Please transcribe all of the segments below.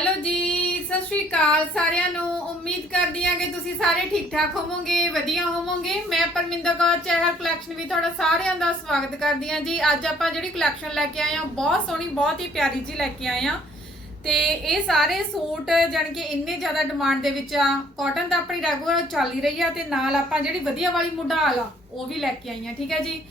Hello ਜੀ, ਸਤਿ ਸ਼੍ਰੀ ਅਕਾਲ ਸਾਰਿਆਂ ਨੂੰ। ਉਮੀਦ ਕਰਦੀ ਹਾਂ ਕਿ ਤੁਸੀਂ ਸਾਰੇ ਠੀਕ ਠਾਕ ਹੋਵੋਗੇ, ਵਧੀਆ ਹੋਵੋਗੇ। ਮੈਂ ਪਰਮਿੰਦਰ ਕੌਰ, ਚਹਿਲ ਕਲੈਕਸ਼ਨ ਵੀ ਤੁਹਾਡਾ ਸਾਰਿਆਂ ਦਾ ਸਵਾਗਤ ਕਰਦੀ ਹਾਂ ਜੀ। ਅੱਜ ਆਪਾਂ ਜਿਹੜੀ ਕਲੈਕਸ਼ਨ ਲੈ ਕੇ ਆਏ ਹਾਂ, ਬਹੁਤ ਸੋਹਣੀ, ਬਹੁਤ ਹੀ ਪਿਆਰੀ ਜੀ ਲੈ ਕੇ ਆਏ ਹਾਂ। ਤੇ ਇਹ ਸਾਰੇ ਸੂਟ ਜਾਣੀ ਕਿ ਇੰਨੇ ਜ਼ਿਆਦਾ ਡਿਮਾਂਡ ਦੇ ਵਿੱਚ ਆ। ਕਾਟਨ ਦਾ ਆਪਣੀ ਰੈਗੂਲਰ ਚੱਲ ਹੀ ਰਹੀ ਆ ਤੇ ਨਾਲ ਆਪਾਂ ਜਿਹੜੀ ਵਧੀਆ ਵਾਲੀ ਮੁਢਾਲ ਆ, ਉਹ ਵੀ ਲੈ ਕੇ ਆਈਆਂ ਠੀਕ ਹੈ ਜੀ?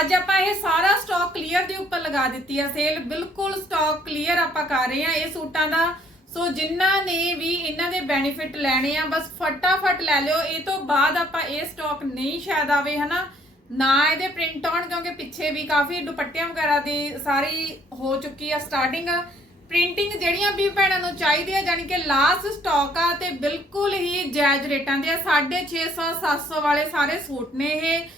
ਅੱਜ ਆਪਾਂ ਇਹ ਸਾਰਾ ਸਟਾਕ ਕਲੀਅਰ ਦੇ ਉੱਪਰ ਲਗਾ ਦਿੱਤੀ ਆ ਸੇਲ ਬਿਲਕੁਲ ਸਟਾਕ ਕਲੀਅਰ ਆਪਾਂ ਕਰ ਰਹੇ ਆ ਇਹ ਸੂਟਾਂ ਦਾ ਸੋ ਜਿਨ੍ਹਾਂ ਨੇ ਵੀ ਇਹਨਾਂ ਦੇ ਬੈਨੀਫਿਟ ਲੈਣੇ ਆ, ਬਸ ਫਟਾਫਟ ਲੈ ਲਿਓ। ਇਹ ਤੋਂ ਬਾਅਦ ਆਪਾਂ ਇਹ ਸਟਾਕ ਨਹੀਂ ਸ਼ਾਇਦ ਆਵੇ, ਹਨਾ? ਨਾ ਇਹਦੇ ਪ੍ਰਿੰਟ ਆਉਣ, ਕਿਉਂਕਿ ਪਿੱਛੇ ਵੀ ਕਾਫੀ ਦੁਪੱਟਿਆਂ ਵਗੈਰਾ ਦੀ ਸਾਰੀ ਹੋ ਚੁੱਕੀ ਆ ਸਟਾਰਟਿੰਗ ਪ੍ਰਿੰਟਿੰਗ ਜਿਹੜੀਆਂ ਵੀ ਭੈਣਾਂ ਨੂੰ ਚਾਹੀਦੀ ਆ ਜਾਨੀ ਕਿ ਲਾਸਟ ਸਟਾਕ ਆ, ਤੇ ਬਿਲਕੁਲ ਹੀ ਜਾਇਜ਼ ਰੇਟਾਂ ਦੇ ਆ। 650 700 ਵਾਲੇ ਸਾਰੇ ਸੂਟ ਨੇ ਇਹ।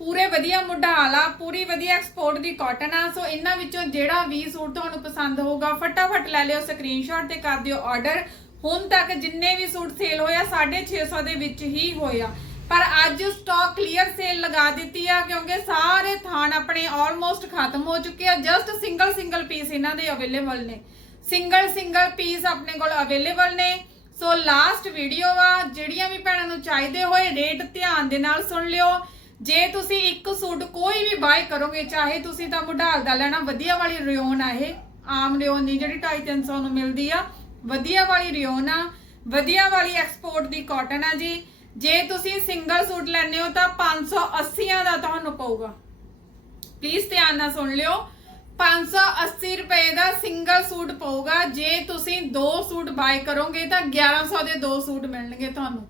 ਪੂਰੇ ਵਧੀਆ ਮੁਢਾਲ ਆ, ਪੂਰੀ ਵਧੀਆ ਐਕਸਪੋਰਟ ਦੀ ਕਾਟਨ ਆ, ਸੋ ਇਹਨਾਂ ਵਿੱਚੋਂ ਜਿਹੜਾ ਵੀ ਸੂਟ ਤੁਹਾਨੂੰ ਪਸੰਦ ਹੋਊਗਾ, ਫਟਾਫਟ ਲੈ ਲਿਓ ਸਕਰੀਨਸ਼ਾਟ ਤੇ ਕਰ ਦਿਓ ਆਰਡਰ ਹੁਣ ਤੱਕ ਜਿੰਨੇ ਵੀ ਸੂਟ ਸੇਲ ਹੋਇਆ 650 ਦੇ ਵਿੱਚ ਹੀ ਹੋਇਆ ਪਰ ਅੱਜ ਸਟਾਕ ਕਲੀਅਰ ਸੇਲ ਲਗਾ ਦਿੱਤੀ ਆ, ਕਿਉਂਕਿ ਸਾਰੇ ਥਾਨ ਆਪਣੇ ਆਲਮੋਸਟ ਖਤਮ ਹੋ ਚੁੱਕੇ ਆ ਜਸਟ ਸਿੰਗਲ ਸਿੰਗਲ ਪੀਸ ਇਹਨਾਂ ਦੇ ਅਵੇਲੇਬਲ ਨੇ। ਸਿੰਗਲ ਸਿੰਗਲ ਪੀਸ ਆਪਣੇ ਕੋਲ ਅਵੇਲੇਬਲ ਨੇ। ਸੋ ਲਾਸਟ ਵੀਡੀਓ ਆ, ਜਿਹੜੀਆਂ ਵੀ ਭੈਣਾਂ ਨੂੰ ਚਾਹੀਦੇ ਹੋਏ ਰੇਟ ਧਿਆਨ ਦੇ ਨਾਲ ਸੁਣ ਲਿਓ। ਜੇ ਤੁਸੀਂ ਇੱਕ ਸੂਟ ਕੋਈ ਵੀ ਬਾਏ ਕਰੋਗੇ, ਚਾਹੇ ਤੁਸੀਂ ਤਾਂ ਮੁਢਾਲ ਦਾ ਲੈਣਾ, ਵਧੀਆ ਵਾਲੀ ਰਿਓਨ ਆ ਇਹ। ਆਮ ਰਿਓਨ ਨਹੀਂ ਜਿਹੜੀ 250 ਨੂੰ ਮਿਲਦੀ ਆ, ਵਧੀਆ ਵਾਲੀ ਰਿਓਨ ਆ, ਵਧੀਆ ਵਾਲੀ ਐਕਸਪੋਰਟ ਦੀ ਕਾਟਨ ਆ ਜੀ। ਜੇ ਤੁਸੀਂ ਸਿੰਗਲ ਸੂਟ ਲੈਣੇ ਹੋ, ਤਾਂ 580 ਦਾ ਤੁਹਾਨੂੰ ਪਊਗਾ। ਪਲੀਜ਼ ਧਿਆਨ ਨਾਲ ਸੁਣ ਲਿਓ। 580 ਰੁਪਏ ਦਾ ਸਿੰਗਲ ਸੂਟ ਪਊਗਾ। ਜੇ ਤੁਸੀਂ ਦੋ ਸੂਟ ਬਾਏ ਕਰੋਗੇ, ਤਾਂ 1100 ਦੇ ਦੋ ਸੂਟ ਮਿਲਣਗੇ ਤੁਹਾਨੂੰ।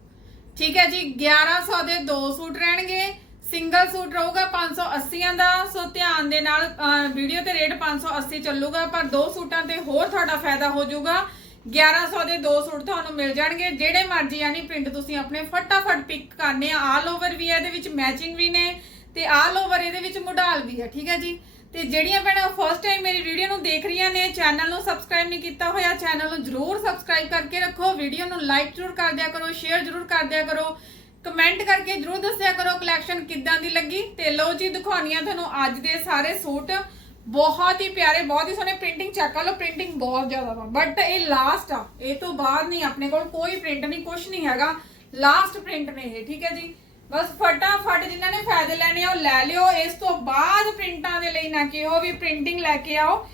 ਠੀਕ ਹੈ ਜੀ 1100 ਦੇ ਦੋ ਸੂਟ ਰਹਿਣਗੇ। ਸਿੰਗਲ ਸੂਟ ਰਹੂਗਾ 580 ਦਾ, ਸੋ ਧਿਆਨ ਦੇ ਨਾਲ ਵੀਡੀਓ ਤੇ ਰੇਟ 580 ਚੱਲੂਗਾ, ਪਰ ਦੋ ਸੂਟਾਂ ਤੇ ਹੋਰ ਤੁਹਾਡਾ ਫਾਇਦਾ ਹੋ ਜਾਊਗਾ। 1100 ਦੇ ਦੋ ਸੂਟ ਤੁਹਾਨੂੰ ਮਿਲ ਜਾਣਗੇ, ਜਿਹੜੇ ਮਰਜ਼ੀ, ਯਾਨੀ ਪ੍ਰਿੰਟ ਤੁਸੀਂ ਆਪਣੇ ਫਟਾਫਟ ਪਿਕ ਕਰਨੇ ਆ। ਆਲ ਓਵਰ ਵੀ ਹੈ ਇਹਦੇ ਵਿੱਚ ਮੈਚਿੰਗ ਵੀ ਨੇ, ਤੇ ਆਲ ਓਵਰ ਇਹਦੇ ਵਿੱਚ ਮੁਢਾਲ ਵੀ ਹੈ ਠੀਕ ਹੈ ਜੀ? ਤੇ ਜਿਹੜੀਆਂ ਭੈਣਾਂ ਫਸਟ ਟਾਈਮ ਮੇਰੀ ਵੀਡੀਓ ਨੂੰ ਦੇਖ ਰਹੀਆਂ ਨੇ ਚੈਨਲ ਨੂੰ ਸਬਸਕ੍ਰਾਈਬ ਨਹੀਂ ਕੀਤਾ ਹੋਇਆ ਚੈਨਲ ਨੂੰ ਜਰੂਰ ਸਬਸਕ੍ਰਾਈਬ ਕਰਕੇ ਰੱਖੋ। ਵੀਡੀਓ ਨੂੰ ਲਾਈਕ ਜਰੂਰ ਕਰ ਦਿਆ ਕਰੋ ਸ਼ੇਅਰ ਜਰੂਰ ਕਰ ਦਿਆ ਕਰੋ। ਕਮੈਂਟ ਕਰਕੇ ਜਰੂਰ ਦੱਸਿਆ ਕਰੋ ਕਲੈਕਸ਼ਨ ਕਿੱਦਾਂ ਦੀ ਲੱਗੀ। ਤੇ ਲਓ ਜੀ, ਦਿਖਾਉਣੀਆਂ ਤੁਹਾਨੂੰ ਅੱਜ ਦੇ ਸਾਰੇ ਸੂਟ। ਬਹੁਤ ਹੀ ਪਿਆਰੇ, ਬਹੁਤ ਹੀ ਸੋਹਣੇ ਪ੍ਰਿੰਟਿੰਗ ਚੈੱਕ ਕਰ ਲਓ ਪ੍ਰਿੰਟਿੰਗ ਬਹੁਤ ਜ਼ਿਆਦਾ ਵਾ। ਬਟ ਇਹ ਲਾਸਟ ਆ, ਇਹ ਤੋਂ ਬਾਅਦ ਨਹੀਂ, ਆਪਣੇ ਕੋਲ ਕੋਈ ਪ੍ਰਿੰਟ ਨਹੀਂ ਕੁਝ ਨਹੀਂ ਹੈਗਾ। ਲਾਸਟ ਪ੍ਰਿੰਟ ਨੇ ਇਹ, ਠੀਕ ਹੈ ਜੀ? ਬਸ ਫਟਾਫਟ ਜਿਨ੍ਹਾਂ ਨੇ ਫਾਇਦੇ ਲੈਣੇ ਆ, ਉਹ ਲੈ ਲਿਓ। ਇਸ ਤੋਂ ਬਾਅਦ ਪ੍ਰਿੰਟਾਂ ਦੇ ਲਈ ਨਾ ਕਿਹੋ ਵੀ ਪ੍ਰਿੰਟਿੰਗ ਲੈ ਕੇ ਆਓ।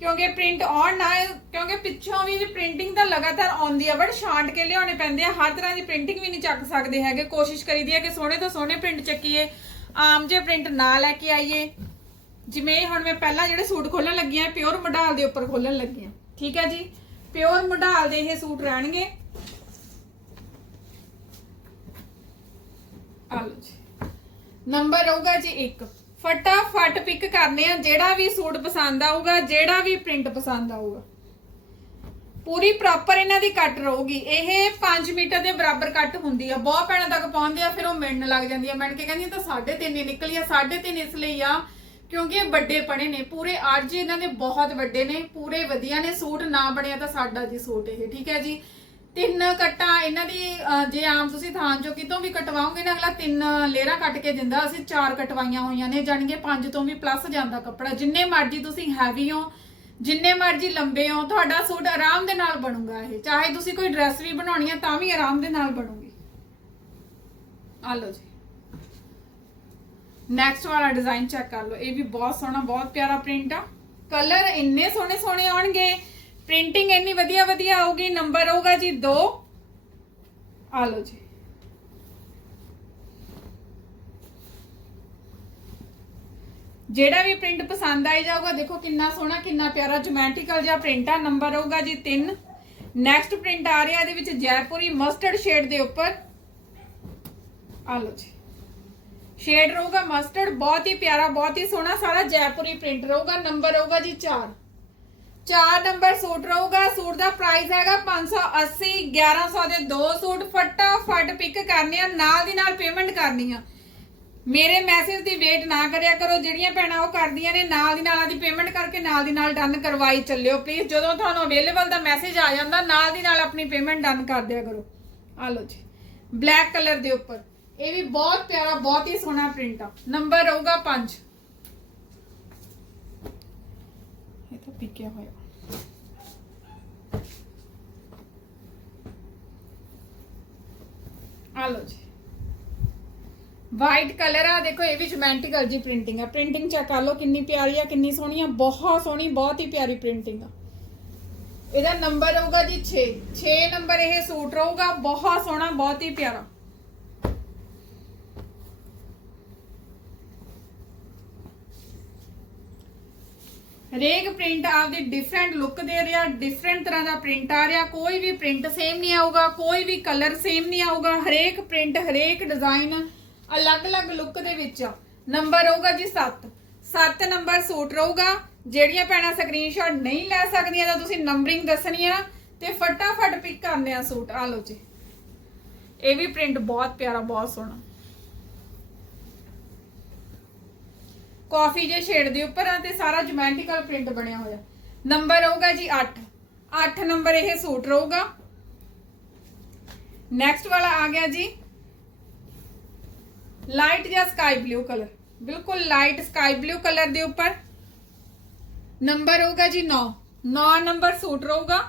ਕਿਉਂਕਿ ਪ੍ਰਿੰਟ ਆਨ ਨਾ ਕਿਉਂਕਿ ਪਿੱਛੋਂ ਵੀ ਪ੍ਰਿੰਟਿੰਗ ਤਾਂ ਲਗਾਤਾਰ ਆਉਂਦੀ ਆ ਬਟ ਛਾਂਟ ਕੇ ਲਿਆਉਣੇ ਪੈਂਦੇ ਆ ਹਰ ਤਰ੍ਹਾਂ ਦੀ ਪ੍ਰਿੰਟਿੰਗ ਵੀ ਨਹੀਂ ਚੱਕ ਸਕਦੇ ਹੈਗੇ ਕੋਸ਼ਿਸ਼ ਕਰੀਦੀ ਹੈ ਕਿ ਸੋਹਣੇ ਤੋਂ ਸੋਹਣੇ ਪ੍ਰਿੰਟ ਚੱਕੀਏ ਆਮ ਜੇ ਪ੍ਰਿੰਟ ਨਾ ਲੈ ਕੇ ਆਈਏ ਜਿਵੇਂ ਹੁਣ ਮੈਂ ਪਹਿਲਾਂ ਜਿਹੜੇ ਸੂਟ ਖੋਲਣ ਲੱਗੀ ਆ ਪਿਓਰ ਮਡਾਲ ਦੇ ਉੱਪਰ ਖੋਲਣ ਲੱਗੀ ਆ ਠੀਕ ਹੈ ਜੀ ਪਿਓਰ ਮਡਾਲ ਦੇ ਇਹ ਸੂਟ ਰਹਿਣਗੇ ਆ ਲਓ ਜੀ ਨੰਬਰ ਹੋਊਗਾ ਜੀ 1 ਫਟਾਫਟ ਪਿਕ ਕਰਨੇ ਆ, ਜਿਹੜਾ ਵੀ ਸੂਟ ਪਸੰਦ ਆਊਗਾ, ਜਿਹੜਾ ਵੀ ਪ੍ਰਿੰਟ ਪਸੰਦ ਆਊਗਾ। ਪੂਰੀ ਪ੍ਰੋਪਰ ਇਹਨਾਂ ਦੀ ਕੱਟ ਰਹੂਗੀ। ਇਹ 5 ਮੀਟਰ ਦੇ ਬਰਾਬਰ ਕੱਟ ਹੁੰਦੀ ਆ। ਬਹੁਤ ਪੈਣਾ ਤੱਕ ਪਹੁੰਚਦੇ ਆ, ਫਿਰ ਉਹ ਮਿਲਣ ਲੱਗ ਜਾਂਦੀ ਆ ਮਿਣ ਕੇ ਕਹਿੰਦੀ ਤਾਂ 3.5 ਹੀ ਨਿਕਲੀ ਆ 3.5 ਇਸ ਲਈ ਆ, ਕਿਉਂਕਿ ਇਹ ਵੱਡੇ ਪਣੇ ਨੇ। ਪੂਰੇ ਅੱਜ ਇਹਨਾਂ ਦੇ ਬਹੁਤ ਵੱਡੇ ਨੇ, ਪੂਰੇ ਵਧੀਆ ਨੇ। ਸੂਟ ਨਾ ਬਣਿਆ ਤਾਂ ਸਾਡਾ ਜੀ ਸੂਟ ਇਹ, ਠੀਕ ਹੈ ਜੀ? ਤਿੰਨ ਕੱਟਾਂ ਇਹਨਾਂ ਦੀ ਅਹ, ਜੇ ਆਮ ਤੁਸੀਂ ਥਾਂ ਚੋਂ ਕਿਤੋਂ ਵੀ ਕਟਵਾਓਗੇ ਨਾ ਅਗਲਾ ਤਿੰਨ ਲੇਅਰਾਂ ਕੱਟ ਕੇ ਦਿੰਦਾ। ਅਸੀਂ ਚਾਰ ਕਟਵਾਈਆਂ ਹੋਈਆਂ ਨੇ ਜਾਣਗੇ ਪੰਜ ਤੋਂ ਵੀ ਪਲੱਸ ਜਾਂਦਾ ਕੱਪੜਾ। ਜਿੰਨੇ ਮਰਜ਼ੀ ਤੁਸੀਂ ਹੈਵੀ ਹੋ ਜਿੰਨੇ ਮਰਜ਼ੀ ਲੰਬੇ ਹੋ ਤੁਹਾਡਾ ਸੂਟ ਆਰਾਮ ਦੇ ਨਾਲ ਬਣੂਗਾ ਇਹ। ਚਾਹੇ ਤੁਸੀਂ ਕੋਈ ਡਰੈਸ ਵੀ ਬਣਾਉਣੀ ਹੈ ਤਾਂ ਵੀ ਆਰਾਮ ਦੇ ਨਾਲ ਬਣੂਗੀ। ਆ ਲਓ ਜੀ। ਨੈਕਸਟ ਵਾਲਾ ਡਿਜ਼ਾਈਨ ਚੈੱਕ ਕਰ ਲਓ। ਇਹ ਵੀ ਬਹੁਤ ਸੋਹਣਾ ਬਹੁਤ ਪਿਆਰਾ ਪ੍ਰਿੰਟ ਆ। ਕਲਰ ਇੰਨੇ ਸੋਹਣੇ ਸੋਹਣੇ ਆਉਣਗੇ। ਪ੍ਰਿੰਟਿੰਗ ਇੰਨੀ ਵਧੀਆ ਵਧੀਆ ਆਊਗੀ ਨੰਬਰ ਹੋਊਗਾ ਜੀ 2 ਆ ਲਓ ਜੀ। ਜਿਹੜਾ ਵੀ ਪ੍ਰਿੰਟ ਪਸੰਦ ਆਈ ਜਾਊਗਾ, ਦੇਖੋ ਕਿੰਨਾ ਸੋਹਣਾ, ਕਿੰਨਾ ਪਿਆਰਾ ਜੁਮੈਟ੍ਰਿਕਲ ਜਿਹਾ ਪ੍ਰਿੰਟ ਆ ਨੰਬਰ ਹੋਊਗਾ ਜੀ 3 ਨੈਕਸਟ ਪ੍ਰਿੰਟ ਆ ਰਿਹਾ, ਇਹਦੇ ਵਿੱਚ ਜੈਪੁਰੀ ਮਸਟਰਡ ਸ਼ੇਡ ਦੇ ਉੱਪਰ। ਆ ਲਓ ਜੀ। ਸ਼ੇਡ ਰਹੂਗਾ ਮਸਟਰਡ ਬਹੁਤ ਹੀ ਪਿਆਰਾ, ਬਹੁਤ ਹੀ ਸੋਹਣਾ ਸਾਰਾ ਜੈਪੁਰੀ ਪ੍ਰਿੰਟ ਰਹੂਗਾ ਨੰਬਰ ਹੋਊਗਾ ਜੀ 4 4 ਨੰਬਰ ਸੂਟ ਰਹੂਗਾ, ਸੂਟ ਦਾ ਪ੍ਰਾਈਸ ਹੈਗਾ 580 1100 ਦੇ ਦੋ ਸੂਟ, ਫਟਾਫਟ ਪਿਕ ਕਰਨੇ ਆ, ਨਾਲ ਦੀ ਨਾਲ ਪੇਮੈਂਟ ਕਰਨੀ ਆ। ਮੇਰੇ ਮੈਸੇਜ ਦੀ ਵੇਟ ਨਾ ਕਰਿਆ ਕਰੋ, ਜਿਹੜੀਆਂ ਭੈਣਾਂ ਉਹ ਕਰਦੀਆਂ ਨੇ, ਨਾਲ ਦੀ ਨਾਲ ਆਦੀ ਪੇਮੈਂਟ ਕਰਕੇ ਨਾਲ ਦੀ ਨਾਲ ਡਨ ਕਰਵਾਈ ਚੱਲਿਓ ਪਲੀਜ਼ ਜਦੋਂ ਤੁਹਾਨੂੰ ਅਵੇਲੇਬਲ ਦਾ ਮੈਸੇਜ ਆ ਜਾਂਦਾ, ਨਾਲ ਦੀ ਨਾਲ ਆਪਣੀ ਪੇਮੈਂਟ ਡਨ ਕਰ ਦਿਆ ਕਰੋ। ਆ ਲਓ ਜੀ ਬਲੈਕ ਕਲਰ ਦੇ ਉੱਪਰ। ਇਹ ਵੀ ਬਹੁਤ ਪਿਆਰਾ, ਬਹੁਤ ਹੀ ਸੋਹਣਾ ਪ੍ਰਿੰਟ ਆ। ਨੰਬਰ ਰਹੂਗਾ 5 ਇਹ ਤਾਂ ਪਿਕਿਆ ਹੋਇਆ? ਆ ਲਓ ਜੀ। ਵਾਈਟ ਕਲਰ ਆ, ਦੇਖੋ ਇਹ ਵੀ ਜਮੈਂਟਿਕਲ ਜੀ ਪ੍ਰਿੰਟਿੰਗ ਆ। ਪ੍ਰਿੰਟਿੰਗ ਚੈੱਕ ਕਰ ਲਓ ਕਿੰਨੀ ਪਿਆਰੀ ਆ, ਕਿੰਨੀ ਸੋਹਣੀ ਆ। ਬਹੁਤ ਸੋਹਣੀ, ਬਹੁਤ ਹੀ ਪਿਆਰੀ ਪ੍ਰਿੰਟਿੰਗ ਆ। ਇਹਦਾ ਨੰਬਰ ਹੋਊਗਾ ਜੀ 6 6 ਨੰਬਰ ਇਹ ਸੂਟ ਰਹੂਗਾ, ਬਹੁਤ ਸੋਹਣਾ, ਬਹੁਤ ਹੀ ਪਿਆਰਾ। ਹਰੇਕ ਪ੍ਰਿੰਟ ਆਪਦੀ ਡਿਫਰੈਂਟ ਲੁੱਕ ਦੇ ਰਿਹਾ ਡਿਫਰੈਂਟ ਤਰ੍ਹਾਂ ਦਾ ਪ੍ਰਿੰਟ ਆ ਰਿਹਾ, ਕੋਈ ਵੀ ਪ੍ਰਿੰਟ ਸੇਮ ਨਹੀਂ ਆਊਗਾ, ਕੋਈ ਵੀ ਕਲਰ ਸੇਮ ਨਹੀਂ ਆਊਗਾ, ਹਰੇਕ ਪ੍ਰਿੰਟ, ਹਰੇਕ ਡਿਜ਼ਾਈਨ ਅਲੱਗ-ਅਲੱਗ ਲੁੱਕ ਦੇ ਵਿੱਚ। ਆ ਨੰਬਰ ਹੋਊਗਾ ਜੀ 7 7 ਨੰਬਰ ਸੂਟ ਰਹੂਗਾ, ਜਿਹੜੀਆਂ ਭੈਣਾਂ ਸਕਰੀਨਸ਼ਾਟ ਨਹੀਂ ਲੈ ਸਕਦੀਆਂ ਤਾਂ ਤੁਸੀਂ ਨੰਬਰਿੰਗ ਦੱਸਣੀ ਆ ਤੇ ਫਟਾਫਟ ਪਿਕ ਕਰਨੇ ਆ ਸੂਟ। ਆ ਲਓ ਜੀ। ਇਹ ਵੀ ਪ੍ਰਿੰਟ ਬਹੁਤ ਪਿਆਰਾ, ਬਹੁਤ ਸੋਹਣਾ। ਕਾਫੀ ਜੇ ਸ਼ੇਡ ਦੇ ਉੱਪਰ ਆ ਤੇ ਸਾਰਾ ਜਮੈਂਟਿਕਲ ਪ੍ਰਿੰਟ ਬਣਿਆ ਹੋਇਆ ਨੰਬਰ ਹੋਊਗਾ ਜੀ 8 8 ਨੰਬਰ ਇਹ ਸੂਟ ਰਹੂਗਾ ਨੈਕਸਟ ਵਾਲਾ ਆ ਗਿਆ ਜੀ ਲਾਈਟ ਜਾਂ ਸਕਾਈ ਬਲੂ ਕਲਰ ਬਿਲਕੁਲ ਲਾਈਟ ਸਕਾਈ ਬਲੂ ਕਲਰ ਦੇ ਉੱਪਰ ਨੰਬਰ ਹੋਊਗਾ ਜੀ 9 9 ਨੰਬਰ ਸੂਟ ਰਹੂਗਾ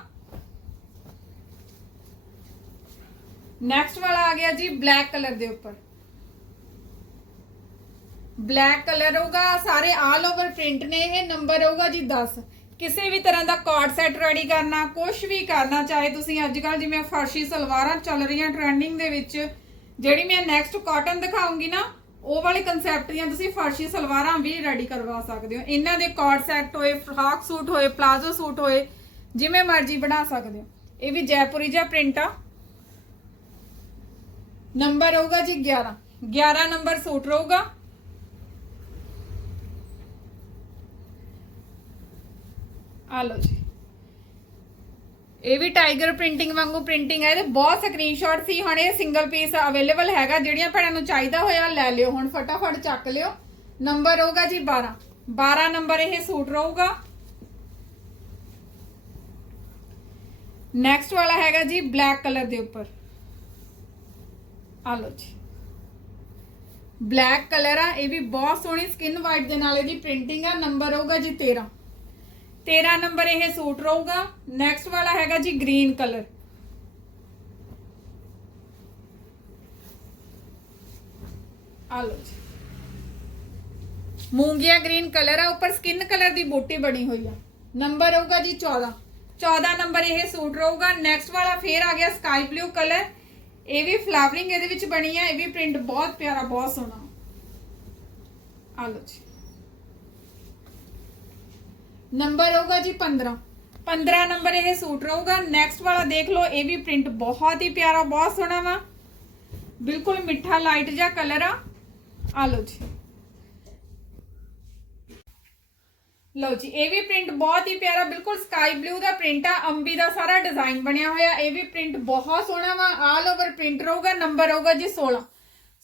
ਨੈਕਸਟ ਵਾਲਾ ਆ ਗਿਆ ਜੀ ਬਲੈਕ ਕਲਰ ਦੇ ਉੱਪਰ ਬਲੈਕ ਕਲਰ ਹੋਊਗਾ, ਸਾਰੇ ਆਲ ਓਵਰ ਪ੍ਰਿੰਟ ਨੇ, ਇਹ ਨੰਬਰ ਹੋਊਗਾ ਜੀ 10 ਕਿਸੇ ਵੀ ਤਰ੍ਹਾਂ ਦਾ ਕਾਰਡ ਸੈੱਟ ਰੈਡੀ ਕਰਨਾ ਕੁਝ ਵੀ ਕਰਨਾ, ਚਾਹੇ ਤੁਸੀਂ ਅੱਜ ਕੱਲ ਜਿਵੇਂ ਫਰਸ਼ੀ ਸਲਵਾਰਾਂ ਚੱਲ ਰਹੀਆਂ ਟ੍ਰੈਂਡਿੰਗ ਦੇ ਵਿੱਚ, ਜਿਹੜੀ ਮੈਂ ਨੈਕਸਟ ਕਾਟਨ ਦਿਖਾਉਂਗੀ ਨਾ, ਉਹ ਵਾਲੇ ਕਨਸੈਪਟ ਦੀਆਂ ਤੁਸੀਂ ਫਰਸ਼ੀ ਸਲਵਾਰਾਂ ਵੀ ਰੈਡੀ ਕਰਵਾ ਸਕਦੇ ਹੋ। ਇਹਨਾਂ ਦੇ ਕਾਰਡ ਸੈਟ ਹੋਏ ਫਰਾਕ ਸੂਟ ਹੋਏ ਪਲਾਜ਼ੋ ਸੂਟ ਹੋਏ, ਜਿਵੇਂ ਮਰਜ਼ੀ ਬਣਾ ਸਕਦੇ ਹੋ। ਇਹ ਵੀ ਜੈਪੁਰੀ ਜਿਹਾ ਪ੍ਰਿੰਟ ਆ। ਨੰਬਰ ਹੋਊਗਾ ਜੀ 11 11 ਨੰਬਰ ਸੂਟ ਰਹੂਗਾ। ਆ ਲਓ ਜੀ। ਇਹ ਵੀ ਟਾਈਗਰ ਪ੍ਰਿੰਟਿੰਗ ਵਾਂਗੂ ਪ੍ਰਿੰਟਿੰਗ ਹੈ। ਇਹਦੇ ਬਹੁਤ ਸਕਰੀਨਸ਼ਾਟ ਸੀ। ਹੁਣ ਇਹ ਸਿੰਗਲ ਪੀਸ ਅਵੇਲੇਬਲ ਹੈਗਾ। ਜਿਹੜੀਆਂ ਭੈਣਾਂ ਨੂੰ ਚਾਹੀਦਾ ਹੋਇਆ, ਲੈ ਲਿਓ। ਹੁਣ ਫਟਾਫਟ ਚੱਕ ਲਿਓ। ਨੰਬਰ ਹੋਊਗਾ ਜੀ 12 12 ਨੰਬਰ ਇਹ ਸੂਟ ਰਹੂਗਾ। ਨੈਕਸਟ ਵਾਲਾ ਹੈਗਾ ਜੀ ਬਲੈਕ ਕਲਰ ਦੇ ਉੱਪਰ। ਆ ਲਓ ਜੀ। ਬਲੈਕ ਕਲਰ ਆ। ਇਹ ਵੀ ਬਹੁਤ ਸੋਹਣੀ ਸਕਿਨ ਵਾਈਟ ਦੇ ਨਾਲ ਇਹਦੀ ਪ੍ਰਿੰਟਿੰਗ ਆ। ਨੰਬਰ ਹੋਊਗਾ ਜੀ 13 13 ਨੰਬਰ ਇਹ ਸੂਟ ਰਹੂਗਾ ਨੈਕਸਟ ਵਾਲਾ ਹੈਗਾ ਜੀ ਗ੍ਰੀਨ ਕਲਰ ਆ ਲਓ ਜੀ ਮੂੰਗੀਆ ਗ੍ਰੀਨ ਕਲਰ ਆ ਉੱਪਰ ਸਕਿਨ ਕਲਰ ਦੀ ਬੂਟੀ ਬਣੀ ਹੋਈ ਆ ਨੰਬਰ ਹੋਊਗਾ ਜੀ 14 14 ਨੰਬਰ ਇਹ ਸੂਟ ਰਹੂਗਾ ਨੈਕਸਟ ਵਾਲਾ ਫੇਰ ਆ ਗਿਆ ਸਕਾਈ ਬਲੂ ਕਲਰ ਇਹ ਵੀ ਫਲਾਵਰਿੰਗ ਇਹਦੇ ਵਿੱਚ ਬਣੀ ਆ ਇਹ ਵੀ ਪ੍ਰਿੰਟ ਬਹੁਤ ਪਿਆਰਾ ਬਹੁਤ ਸੋਹਣਾ ਆ ਲਓ ਜੀ ਨੰਬਰ ਹੋਊਗਾ ਜੀ 15 15 ਨੰਬਰ ਇਹ ਸੂਟ ਰਹੂਗਾ ਨੈਕਸਟ ਵਾਲਾ ਦੇਖ ਲਓ ਇਹ ਵੀ ਪ੍ਰਿੰਟ ਬਹੁਤ ਹੀ ਪਿਆਰਾ ਬਹੁਤ ਸੋਹਣਾ ਵਾ ਬਿਲਕੁਲ ਮਿੱਠਾ ਲਾਈਟ ਜਿਹਾ ਕਲਰ ਆ ਆ ਲਓ ਜੀ ਲਓ ਜੀ ਇਹ ਵੀ ਪ੍ਰਿੰਟ ਬਹੁਤ ਹੀ ਪਿਆਰਾ ਬਿਲਕੁਲ ਸਕਾਈ ਬਲੂ ਦਾ ਪ੍ਰਿੰਟ ਆ ਅੰਬੀ ਦਾ ਸਾਰਾ ਡਿਜ਼ਾਈਨ ਬਣਿਆ ਹੋਇਆ ਇਹ ਵੀ ਪ੍ਰਿੰਟ ਬਹੁਤ ਸੋਹਣਾ ਵਾ ਆਲ ਓਵਰ ਪ੍ਰਿੰਟ ਰਹੂਗਾ ਨੰਬਰ ਹੋਊਗਾ ਜੀ 16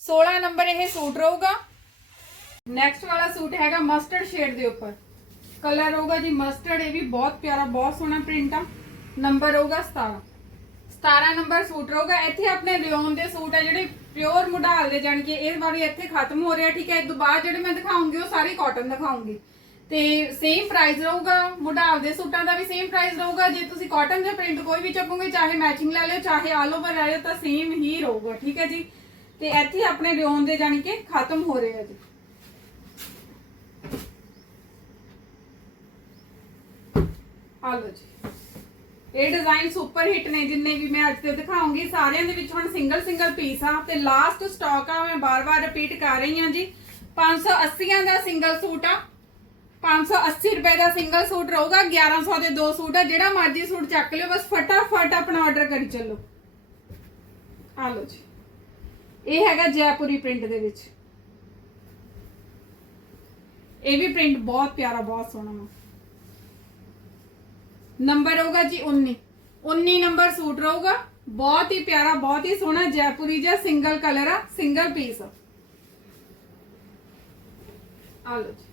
16 ਨੰਬਰ ਇਹ ਸੂਟ ਰਹੂਗਾ ਨੈਕਸਟ ਵਾਲਾ ਸੂਟ ਹੈਗਾ ਮਸਟਰਡ ਸ਼ੇਡ ਦੇ ਉੱਪਰ ਕਲਰ ਹੋਊਗਾ ਜੀ ਮਸਟਰਡ ਇਹ ਵੀ ਬਹੁਤ ਪਿਆਰਾ, ਬਹੁਤ ਸੋਹਣਾ ਪ੍ਰਿੰਟ ਆ। ਨੰਬਰ ਹੋਊਗਾ 17 17 ਨੰਬਰ ਸੂਟ ਰਹੂਗਾ। ਇੱਥੇ ਆਪਣੇ ਰਿਓਨ ਦੇ ਸੂਟ ਆ ਜਿਹੜੇ ਪਿਓਰ ਮੁਢਾਲ ਦੇ, ਜਾਣ ਕਿ ਇਹ ਵਾਲੀ ਇੱਥੇ ਖਤਮ ਹੋ ਰਿਹਾ, ਠੀਕ ਹੈ? ਇਸ ਤੋਂ ਬਾਅਦ ਜਿਹੜੇ ਮੈਂ ਦਿਖਾਉਂਗੀ, ਉਹ ਸਾਰੇ ਕਾਟਨ ਦਿਖਾਉਂਗੀ। ਤੇ ਸੇਮ ਪ੍ਰਾਈਸ ਰਹੂਗਾ ਮੁਢਾਲ ਦੇ ਸੂਟਾਂ ਦਾ ਵੀ ਸੇਮ ਪ੍ਰਾਈਸ ਰਹੂਗਾ। ਜੇ ਤੁਸੀਂ ਕਾਟਨ ਦੇ ਪ੍ਰਿੰਟ ਕੋਈ ਵੀ ਚੱਕੋਗੇ, ਚਾਹੇ ਮੈਚਿੰਗ ਲੈ ਲਿਓ, ਚਾਹੇ ਆਲ ਓਵਰ ਲੈ ਲਿਓ, ਤਾਂ ਸੇਮ ਹੀ ਰਹੂਗਾ, ਠੀਕ ਹੈ ਜੀ? ਤੇ ਇੱਥੇ ਆਪਣੇ ਰਿਓਨ ਦੇ, ਜਾਣੀ ਕਿ ਖਤਮ ਹੋ ਰਹੇ ਆ ਜੀ। ਆ ਲਓ ਜੀ ਇਹ ਡਿਜ਼ਾਈਨ ਸੁਪਰ ਹਿੱਟ ਨੇ ਜਿੰਨੇ ਵੀ ਮੈਂ ਅੱਜ ਤੇ ਦਿਖਾਉਂਗੀ, ਸਾਰਿਆਂ ਦੇ ਵਿੱਚ ਹੁਣ ਸਿੰਗਲ ਸਿੰਗਲ ਪੀਸ ਆ। ਤੇ ਲਾਸਟ ਸਟਾਕ ਆ, ਮੈਂ ਬਾਰ-ਬਾਰ ਰਿਪੀਟ ਕਰ ਰਹੀ ਹਾਂ ਜੀ। 580 ਦਾ ਸਿੰਗਲ ਸੂਟ ਆ। 580 ਰੁਪਏ ਦਾ ਸਿੰਗਲ ਸੂਟ ਰਹੂਗਾ 1100 ਦੇ ਦੋ ਸੂਟ ਆ। ਜਿਹੜਾ ਮਰਜ਼ੀ ਸੂਟ ਚੱਕ ਲਿਓ, ਬਸ ਫਟਾਫਟ ਆਪਣਾ ਆਰਡਰ ਕਰੀ ਚੱਲੋ। ਆ ਲਓ ਜੀ। ਇਹ ਹੈਗਾ ਜੈਪੁਰੀ ਪ੍ਰਿੰਟ ਦੇ ਵਿੱਚ। ਇਹ ਵੀ ਪ੍ਰਿੰਟ ਬਹੁਤ ਪਿਆਰਾ, ਬਹੁਤ ਸੋਹਣਾ ਵਾ। ਨੰਬਰ ਹੋਊਗਾ ਜੀ 19 19 ਨੰਬਰ ਸੂਟ ਰਹੂਗਾ ਬਹੁਤ ਹੀ ਪਿਆਰਾ ਬਹੁਤ ਹੀ ਸੋਹਣਾ ਜੈਪੁਰੀ ਜਿਹਾ ਸਿੰਗਲ ਕਲਰ ਆ ਸਿੰਗਲ ਪੀਸ ਆ ਆ ਲਓ ਜੀ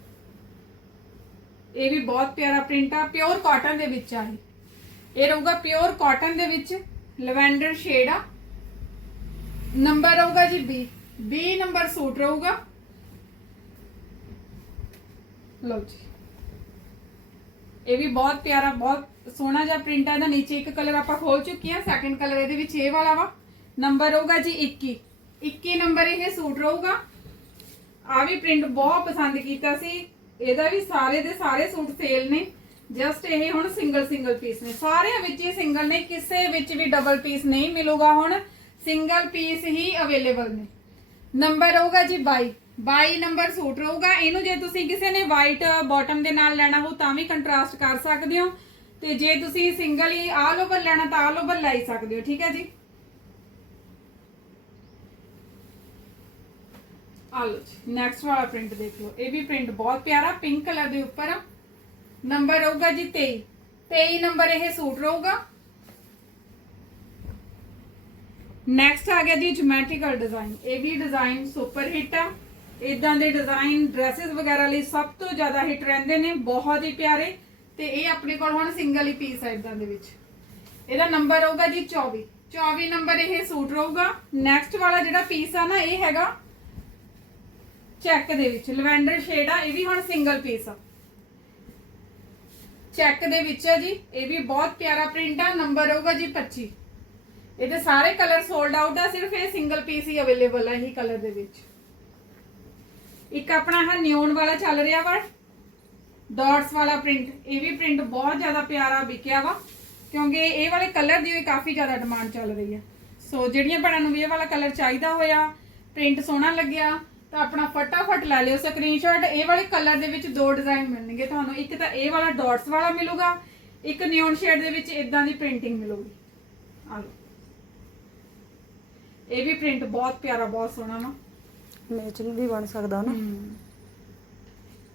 ਇਹ ਵੀ ਬਹੁਤ ਪਿਆਰਾ ਪ੍ਰਿੰਟ ਆ ਪਿਓਰ ਕਾਟਨ ਦੇ ਵਿੱਚ ਆ ਇਹ ਇਹ ਰਹੂਗਾ ਪਿਓਰ ਕਾਟਨ ਦੇ ਵਿੱਚ ਲਵੈਂਡਰ ਸ਼ੇਡ ਆ ਨੰਬਰ ਰਹੂਗਾ ਜੀ 20 20 ਨੰਬਰ ਸੂਟ ਰਹੂਗਾ ਲਓ ਜੀ ਇਹ ਵੀ ਬਹੁਤ ਪਿਆਰਾ ਬਹੁਤ ਸੋਹਣਾ ਜਿਹਾ ਪ੍ਰਿੰਟ ਹੈ ਇਹਦਾ ਨੀਚੇ ਇੱਕ ਕਲਰ ਆਪਾਂ ਖੋਲ ਚੁੱਕੀ ਆ ਸੈਕੰਡ ਕਲਰ ਇਹਦੇ ਵਿੱਚ ਇਹ ਵਾਲਾ ਵਾ। ਨੰਬਰ ਹੋਊਗਾ ਜੀ 21 21 ਨੰਬਰ ਇਹ ਸੂਟ ਰਹੂਗਾ। ਆ ਵੀ ਪ੍ਰਿੰਟ ਬਹੁਤ ਪਸੰਦ ਕੀਤਾ ਸੀ। ਇਹਦਾ ਵੀ ਸਾਰੇ ਦੇ ਸਾਰੇ ਸੂਟ ਸੇਲ ਨੇ। ਜਸਟ ਇਹ ਹੁਣ ਸਿੰਗਲ ਸਿੰਗਲ ਪੀਸ ਨੇ। ਸਾਰਿਆਂ ਵਿੱਚ ਹੀ ਸਿੰਗਲ ਨੇ, ਕਿਸੇ ਵਿੱਚ ਵੀ ਡਬਲ ਪੀਸ ਨਹੀਂ ਮਿਲੂਗਾ ਹੁਣ। ਸਿੰਗਲ ਪੀਸ ਹੀ ਅਵੇਲੇਬਲ ਨੇ। ਨੰਬਰ ਰਹੂਗਾ ਜੀ 22 22 ਨੰਬਰ ਸੂਟ ਰਹੂਗਾ। ਇਹਨੂੰ ਜੇ ਤੁਸੀਂ ਕਿਸੇ ਨੇ ਵਾਈਟ ਬਾਟਮ ਦੇ ਨਾਲ ਲੈਣਾ ਹੋ ਤਾਂ ਵੀ ਕੰਟਰਾਸਟ ਕਰ ਸਕਦੇ ਹੋ। ਤੇ ਜੇ ਤੁਸੀਂ ਸਿੰਗਲ ਹੀ ਆਲ ਓਵਰ ਲੈਣਾ ਤਾਂ ਆਲ ਓਵਰ ਲੈ ਹੀ ਸਕਦੇ ਹੋ, ਠੀਕ ਹੈ ਜੀ? ਆ ਜੀ ਨੈਕਸਟ ਵਾਲਾ ਪ੍ਰਿੰਟ ਦੇਖ ਲਓ, ਇਹ ਵੀ ਪ੍ਰਿੰਟ ਬਹੁਤ ਪਿਆਰਾ ਪਿੰਕ ਕਲਰ ਦੇ ਉੱਪਰ। ਆ ਨੰਬਰ ਰਹੂਗਾ ਜੀ 23 23 ਨੰਬਰ ਇਹ ਸੂਟ ਰਹੂਗਾ। ਨੈਕਸਟ ਆ ਗਿਆ ਜੀ ਜਿਓਮੈਟ੍ਰੀਕਲ ਡਿਜ਼ਾਈਨ ਇਹ ਵੀ ਡਿਜ਼ਾਈਨ ਸੁਪਰ ਹਿੱਟ ਆ। ਇਦਾਂ ਦੇ ਡਿਜ਼ਾਈਨ ਡਰੈਸਸ ਵਗੈਰਾ ਲਈ ਸਭ ਤੋਂ ਜ਼ਿਆਦਾ ਹਿੱਟ ਰਹਿੰਦੇ ਨੇ, ਬਹੁਤ ਹੀ ਪਿਆਰੇ। ਤੇ ਇਹ ਆਪਣੇ ਕੋਲ ਹੁਣ ਸਿੰਗਲ ਹੀ ਪੀਸ ਆ ਇਦਾਂ ਦੇ ਵਿੱਚ। ਇਹਦਾ ਨੰਬਰ ਰਹੂਗਾ ਜੀ 24 24 ਨੰਬਰ ਇਹ ਸੂਟ ਰਹੂਗਾ। ਨੈਕਸਟ ਵਾਲਾ ਜਿਹੜਾ ਪੀਸ ਆ ਨਾ, ਇਹ ਹੈਗਾ ਚੈੱਕ ਦੇ ਵਿੱਚ। ਲਵੈਂਡਰ ਸ਼ੇਡ ਆ, ਇਹ ਵੀ ਹੁਣ ਸਿੰਗਲ ਪੀਸ ਆ। ਚੈੱਕ ਦੇ ਵਿੱਚ ਹੈ ਜੀ, ਇਹ ਵੀ ਬਹੁਤ ਪਿਆਰਾ ਪ੍ਰਿੰਟ ਆ। ਨੰਬਰ ਹੋਊਗਾ ਜੀ 25 ਇਹਦੇ ਸਾਰੇ ਕਲਰ ਸੋਲਡ ਆਊਟ ਆ, ਸਿਰਫ ਇਹ ਸਿੰਗਲ ਪੀਸ ਹੀ ਅਵੇਲੇਬਲ ਹੈ ਇਹੀ ਕਲਰ ਦੇ ਵਿੱਚ। ਇੱਕ ਆਪਣਾ ਹੈ ਨਿਓਨ ਵਾਲਾ ਚੱਲ ਰਿਹਾ ਵਾ। ਡਾਟਸ ਵਾਲਾ ਪ੍ਰਿੰਟ ਇਹ ਵੀ ਪ੍ਰਿੰਟ ਬਹੁਤ ਜ਼ਿਆਦਾ ਪਿਆਰਾ ਵਿਕਿਆ ਵਾ ਕਿਉਂਕਿ ਇਹ ਵਾਲੇ ਕਲਰ ਦੀ ਵੀ ਕਾਫੀ ਜ਼ਿਆਦਾ ਡਿਮਾਂਡ ਚੱਲ ਰਹੀ ਹੈ। ਸੋ ਜਿਹੜੀਆਂ ਭੈਣਾਂ ਨੂੰ ਵੀ ਇਹ ਵਾਲਾ ਕਲਰ ਚਾਹੀਦਾ ਹੋਇਆ ਪ੍ਰਿੰਟ ਸੋਹਣਾ ਲੱਗਿਆ ਤਾਂ ਆਪਣਾ ਫਟਾਫਟ ਲੈ ਲਿਓ ਸਕਰੀਨਸ਼ਾਟ ਇਹ ਵਾਲੇ ਕਲਰ ਦੇ ਵਿੱਚ ਦੋ ਡਿਜ਼ਾਈਨ ਮਿਲਣਗੇ ਤੁਹਾਨੂੰ। ਇੱਕ ਤਾਂ ਇਹ ਵਾਲਾ ਡਾਟਸ ਵਾਲਾ ਮਿਲੂਗਾ ਇੱਕ ਨਿਓਨ ਸ਼ੇਡ ਦੇ ਵਿੱਚ ਇਦਾਂ ਦੀ ਪ੍ਰਿੰਟਿੰਗ ਮਿਲੂਗੀ। ਆ ਲਓ। ਇਹ ਵੀ ਪ੍ਰਿੰਟ ਬਹੁਤ ਪਿਆਰਾ ਬਹੁਤ ਸੋਹਣਾ ਨਾ ਮੈਚਿੰਗ ਵੀ ਬਣ ਸਕਦਾ ਨਾ।